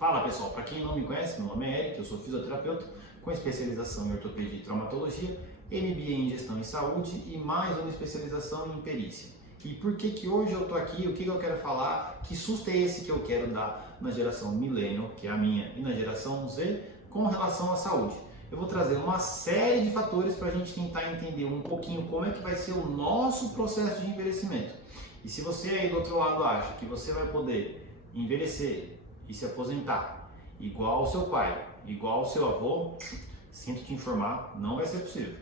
Fala pessoal, para quem não me conhece, meu nome é Eric, eu sou fisioterapeuta com especialização em ortopedia e traumatologia, MBA em gestão em saúde e mais uma especialização em perícia. E por que hoje eu estou aqui, o que eu quero falar, que susto é esse que eu quero dar na geração Millennial, que é a minha, e na geração Z, com relação à saúde. Eu vou trazer uma série de fatores para a gente tentar entender um pouquinho como é que vai ser o nosso processo de envelhecimento. E se você aí do outro lado acha que você vai poder envelhecer e se aposentar igual ao seu pai, igual ao seu avô, sinto te informar, não vai ser possível.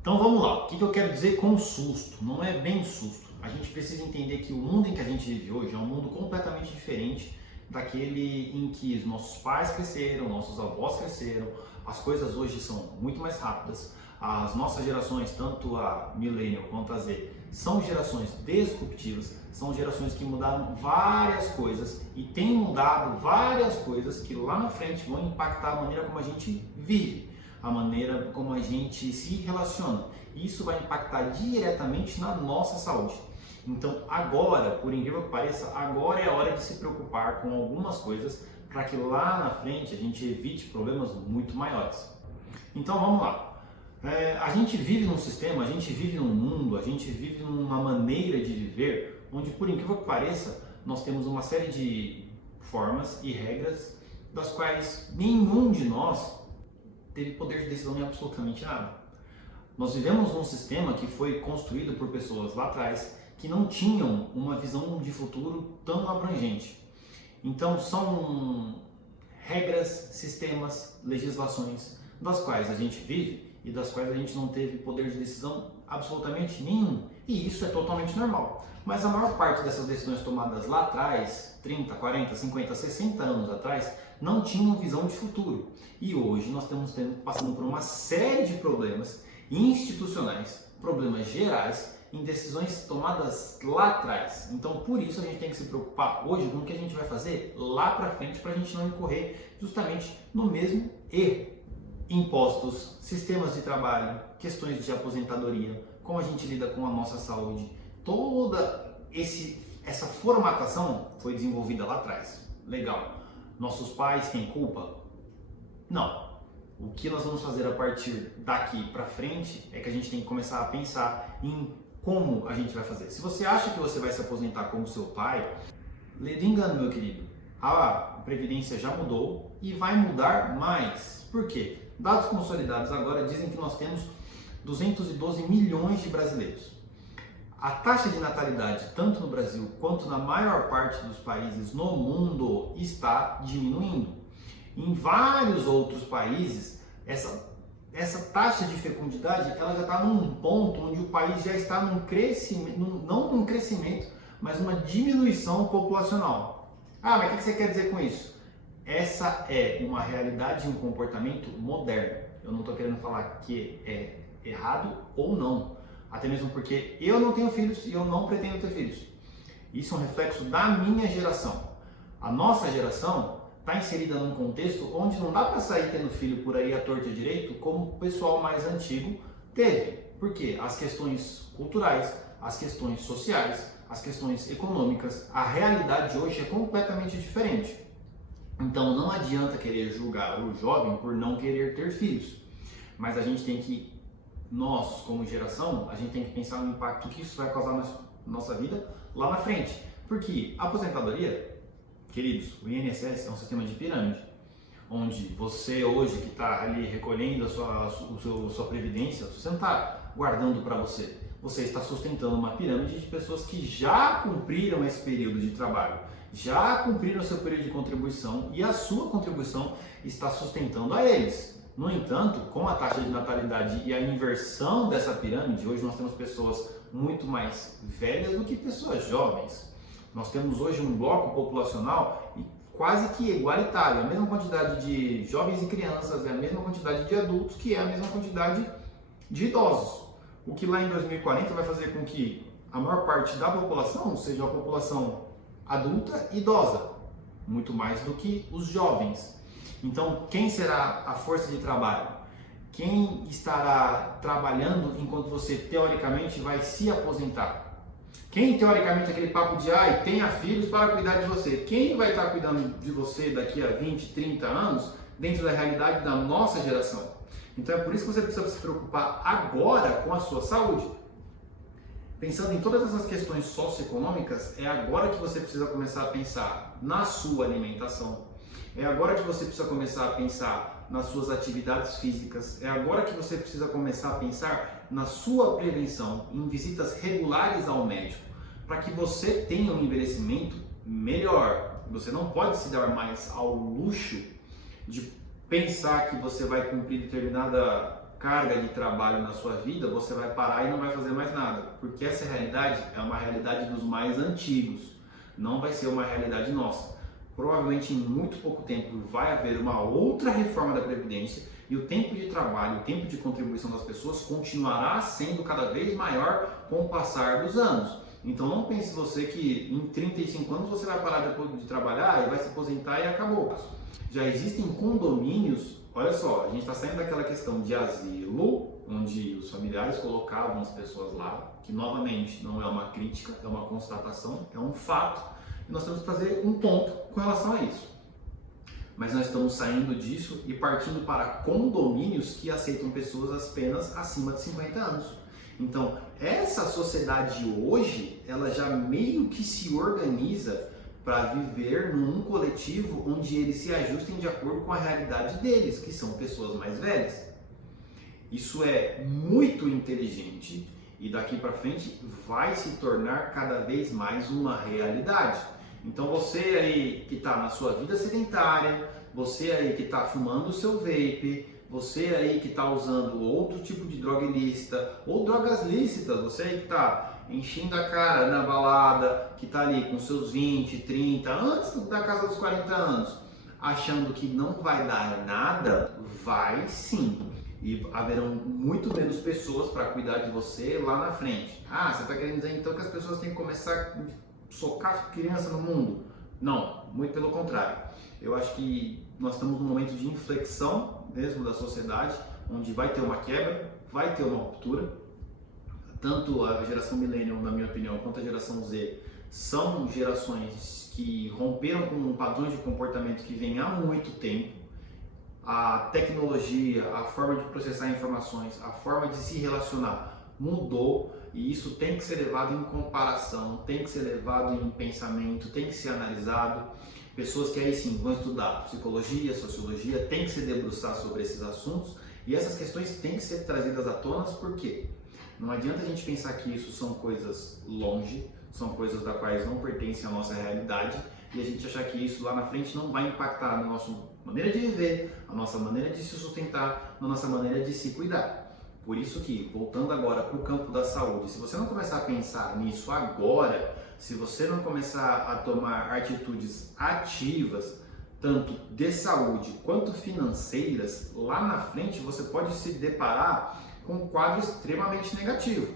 Então vamos lá, o que eu quero dizer com susto? Não é bem susto. A gente precisa entender que o mundo em que a gente vive hoje é um mundo completamente diferente daquele em que os nossos pais cresceram, nossos avós cresceram. As coisas hoje são muito mais rápidas. As nossas gerações, tanto a Millennial quanto a Z, são gerações disruptivas, são gerações que mudaram várias coisas e têm mudado várias coisas que lá na frente vão impactar a maneira como a gente vive, a maneira como a gente se relaciona. Isso vai impactar diretamente na nossa saúde. Então agora, por incrível que pareça, agora é a hora de se preocupar com algumas coisas para que lá na frente a gente evite problemas muito maiores. Então vamos lá. A gente vive num sistema, a gente vive num mundo, a gente vive numa maneira de viver onde, por incrível que pareça, nós temos uma série de formas e regras das quais nenhum de nós teve poder de decisão em absolutamente nada. Nós vivemos num sistema que foi construído por pessoas lá atrás que não tinham uma visão de futuro tão abrangente. Então são regras, sistemas, legislações das quais a gente vive e das quais a gente não teve poder de decisão absolutamente nenhum. E isso é totalmente normal. Mas a maior parte dessas decisões tomadas lá atrás, 30, 40, 50, 60 anos atrás, não tinham visão de futuro. E hoje nós estamos passando por uma série de problemas institucionais, problemas gerais, em decisões tomadas lá atrás. Então, por isso a gente tem que se preocupar hoje com o que a gente vai fazer lá para frente para a gente não incorrer justamente no mesmo erro. Impostos, sistemas de trabalho, questões de aposentadoria, como a gente lida com a nossa saúde, toda essa formatação foi desenvolvida lá atrás. Legal. Nossos pais têm culpa? Não. O que nós vamos fazer a partir daqui para frente é que a gente tem que começar a pensar em como a gente vai fazer. Se você acha que você vai se aposentar como seu pai, lê do engano, meu querido. A Previdência já mudou e vai mudar mais. Por quê? Dados consolidados agora dizem que nós temos 212 milhões de brasileiros. A taxa de natalidade, tanto no Brasil quanto na maior parte dos países no mundo, está diminuindo. Em vários outros países, essa taxa de fecundidade ela já está num ponto onde o país já está num crescimento, não num crescimento, mas numa diminuição populacional. Ah, mas o que você quer dizer com isso? Essa é uma realidade e um comportamento moderno. Eu não estou querendo falar que é errado ou não. Até mesmo porque eu não tenho filhos e eu não pretendo ter filhos. Isso é um reflexo da minha geração. A nossa geração está inserida num contexto onde não dá para sair tendo filho por aí à torta e à direito como o pessoal mais antigo teve. Por quê? As questões culturais, as questões sociais, as questões econômicas, a realidade de hoje é completamente diferente. Então não adianta querer julgar o jovem por não querer ter filhos, mas a gente tem que, nós como geração, a gente tem que pensar no impacto que isso vai causar na nossa vida lá na frente. Porque a aposentadoria, queridos, o INSS é um sistema de pirâmide, onde você hoje que está ali recolhendo a sua previdência, você não está guardando para você, você está sustentando uma pirâmide de pessoas que já cumpriram esse período de trabalho, já cumpriram o seu período de contribuição e a sua contribuição está sustentando a eles. No entanto, com a taxa de natalidade e a inversão dessa pirâmide, hoje nós temos pessoas muito mais velhas do que pessoas jovens. Nós temos hoje um bloco populacional quase que igualitário, a mesma quantidade de jovens e crianças, é a mesma quantidade de adultos que é a mesma quantidade de idosos. O que lá em 2040 vai fazer com que a maior parte da população seja a população adulta e idosa, muito mais do que os jovens. Então, quem será a força de trabalho? Quem estará trabalhando enquanto você, teoricamente, vai se aposentar? Quem, teoricamente, aquele papo de tenha filhos para cuidar de você. Quem vai estar cuidando de você daqui a 20, 30 anos dentro da realidade da nossa geração? Então é por isso que você precisa se preocupar agora com a sua saúde. Pensando em todas essas questões socioeconômicas, é agora que você precisa começar a pensar na sua alimentação. É agora que você precisa começar a pensar nas suas atividades físicas. É agora que você precisa começar a pensar na sua prevenção, em visitas regulares ao médico, para que você tenha um envelhecimento melhor. Você não pode se dar mais ao luxo de pensar que você vai cumprir determinada carga de trabalho na sua vida, você vai parar e não vai fazer mais nada, porque essa realidade é uma realidade dos mais antigos, não vai ser uma realidade nossa. Provavelmente em muito pouco tempo vai haver uma outra reforma da Previdência e o tempo de trabalho, o tempo de contribuição das pessoas continuará sendo cada vez maior com o passar dos anos. Então não pense você que em 35 anos você vai parar de trabalhar e vai se aposentar e acabou. Já existem condomínios. Olha só, a gente está saindo daquela questão de asilo, onde os familiares colocavam as pessoas lá, que novamente não é uma crítica, é uma constatação, é um fato, e nós temos que fazer um ponto com relação a isso. Mas nós estamos saindo disso e partindo para condomínios que aceitam pessoas apenas acima de 50 anos. Então, essa sociedade hoje, ela já meio que se organiza para viver num coletivo onde eles se ajustem de acordo com a realidade deles, que são pessoas mais velhas. Isso é muito inteligente e daqui para frente vai se tornar cada vez mais uma realidade. Então você aí que está na sua vida sedentária, você aí que está fumando o seu vape, você aí que está usando outro tipo de droga ilícita ou drogas lícitas, você aí que está enchendo a cara na balada, que está ali com seus 20, 30, antes da casa dos 40 anos, achando que não vai dar nada, vai sim. E haverão muito menos pessoas para cuidar de você lá na frente. Você está querendo dizer então que as pessoas têm que começar a socar criança no mundo? Não, muito pelo contrário. Eu acho que nós estamos num momento de inflexão mesmo da sociedade, onde vai ter uma quebra, vai ter uma ruptura. Tanto a geração Millennial, na minha opinião, quanto a geração Z são gerações que romperam com padrões de comportamento que vêm há muito tempo. A tecnologia, a forma de processar informações, a forma de se relacionar mudou e isso tem que ser levado em comparação, tem que ser levado em pensamento, tem que ser analisado. Pessoas que aí sim vão estudar psicologia, sociologia, tem que se debruçar sobre esses assuntos e essas questões têm que ser trazidas à tona, por quê? Não adianta a gente pensar que isso são coisas longe, são coisas das quais não pertencem à nossa realidade e a gente achar que isso lá na frente não vai impactar na nossa maneira de viver, a nossa maneira de se sustentar, na nossa maneira de se cuidar. Por isso que, voltando agora para o campo da saúde, se você não começar a pensar nisso agora, se você não começar a tomar atitudes ativas, tanto de saúde quanto financeiras, lá na frente você pode se deparar com um quadro extremamente negativo.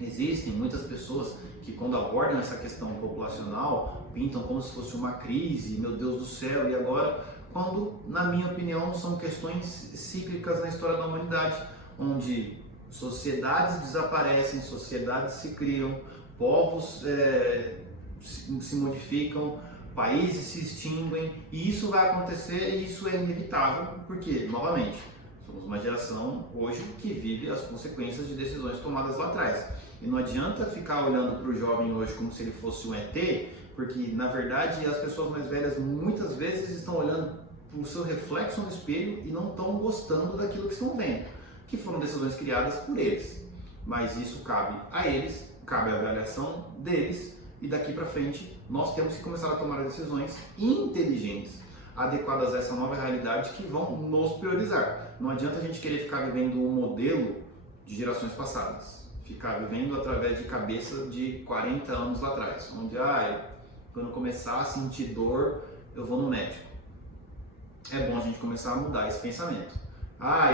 Existem muitas pessoas que quando abordam essa questão populacional, pintam como se fosse uma crise, meu Deus do céu, e agora, quando, na minha opinião, são questões cíclicas na história da humanidade, onde sociedades desaparecem, sociedades se criam, povos se modificam, países se extinguem, e isso vai acontecer e isso é inevitável, porque, novamente, somos uma geração hoje que vive as consequências de decisões tomadas lá atrás. E não adianta ficar olhando para o jovem hoje como se ele fosse um ET, porque na verdade as pessoas mais velhas muitas vezes estão olhando para o seu reflexo no espelho e não estão gostando daquilo que estão vendo, que foram decisões criadas por eles. Mas isso cabe a eles, cabe a avaliação deles e daqui para frente nós temos que começar a tomar decisões inteligentes, adequadas a essa nova realidade que vão nos priorizar. Não adianta a gente querer ficar vivendo o modelo de gerações passadas, ficar vivendo através de cabeça de 40 anos lá atrás, onde quando começar a sentir dor, eu vou no médico. É bom a gente começar a mudar esse pensamento.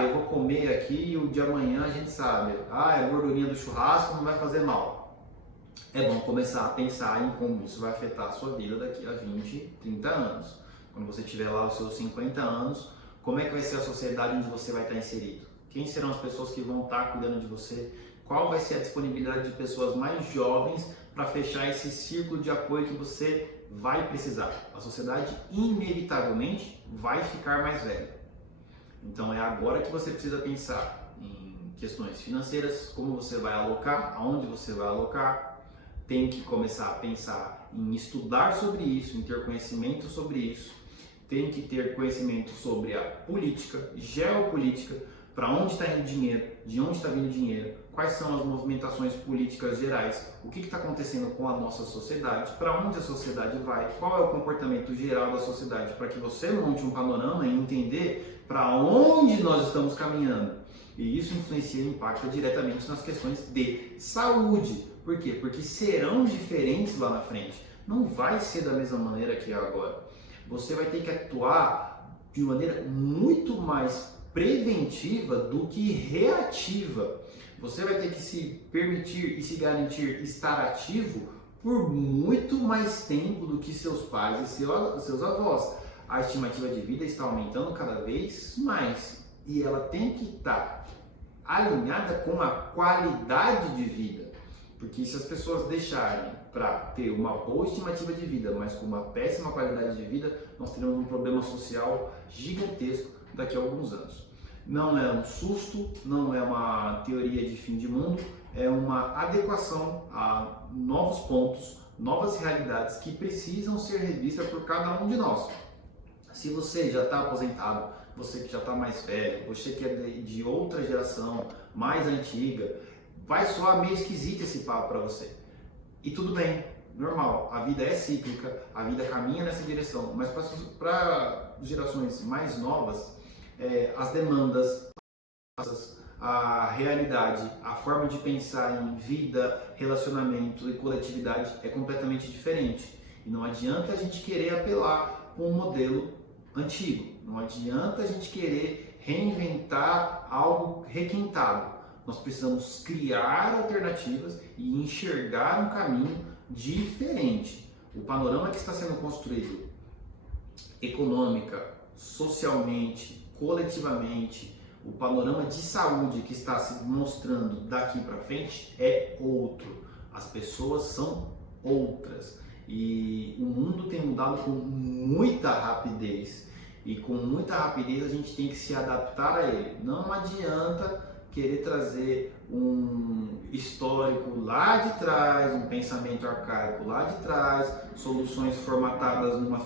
Eu vou comer aqui e o de amanhã a gente sabe. A gordurinha do churrasco não vai fazer mal. É bom começar a pensar em como isso vai afetar a sua vida daqui a 20, 30 anos. Quando você tiver lá os seus 50 anos, como é que vai ser a sociedade onde você vai estar inserido? Quem serão as pessoas que vão estar cuidando de você? qual vai ser a disponibilidade de pessoas mais jovens para fechar esse círculo de apoio que você vai precisar. A sociedade inevitavelmente vai ficar mais velha. Então é agora que você precisa pensar em questões financeiras, como você vai alocar, aonde você vai alocar. Tem que começar a pensar em estudar sobre isso, em ter conhecimento sobre isso. Tem que ter conhecimento sobre a política, geopolítica, para onde está indo o dinheiro, de onde está vindo o dinheiro, quais são as movimentações políticas gerais, o que está acontecendo com a nossa sociedade, para onde a sociedade vai, qual é o comportamento geral da sociedade, para que você monte um panorama e entender para onde nós estamos caminhando. E isso influencia e impacta diretamente nas questões de saúde. Por quê? Porque serão diferentes lá na frente. Não vai ser da mesma maneira que é agora. Você vai ter que atuar de maneira muito mais preventiva do que reativa. Você vai ter que se permitir e se garantir estar ativo por muito mais tempo do que seus pais e seus avós. A estimativa de vida está aumentando cada vez mais e ela tem que estar alinhada com a qualidade de vida. Porque se as pessoas deixarem para ter uma boa estimativa de vida, mas com uma péssima qualidade de vida, nós teremos um problema social gigantesco daqui a alguns anos. Não é um susto, não é uma teoria de fim de mundo, é uma adequação a novos pontos, novas realidades que precisam ser revistas por cada um de nós. Se você já está aposentado, você que já está mais velho, você que é de outra geração, mais antiga, vai soar meio esquisito esse papo para você. E tudo bem, normal, a vida é cíclica, a vida caminha nessa direção, mas para gerações mais novas, as demandas, a realidade, a forma de pensar em vida, relacionamento e coletividade é completamente diferente. E não adianta a gente querer apelar com um modelo antigo, não adianta a gente querer reinventar algo requintado. Nós precisamos criar alternativas e enxergar um caminho diferente. O panorama que está sendo construído econômica, socialmente, coletivamente, o panorama de saúde que está se mostrando daqui para frente é outro. As pessoas são outras e o mundo tem mudado com muita rapidez e com muita rapidez a gente tem que se adaptar a ele. Não adianta querer trazer um histórico lá de trás, um pensamento arcaico lá de trás, soluções formatadas numa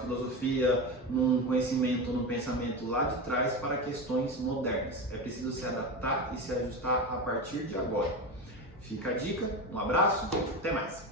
filosofia, num conhecimento, num pensamento lá de trás para questões modernas. É preciso se adaptar e se ajustar a partir de agora. Fica a dica, um abraço, até mais!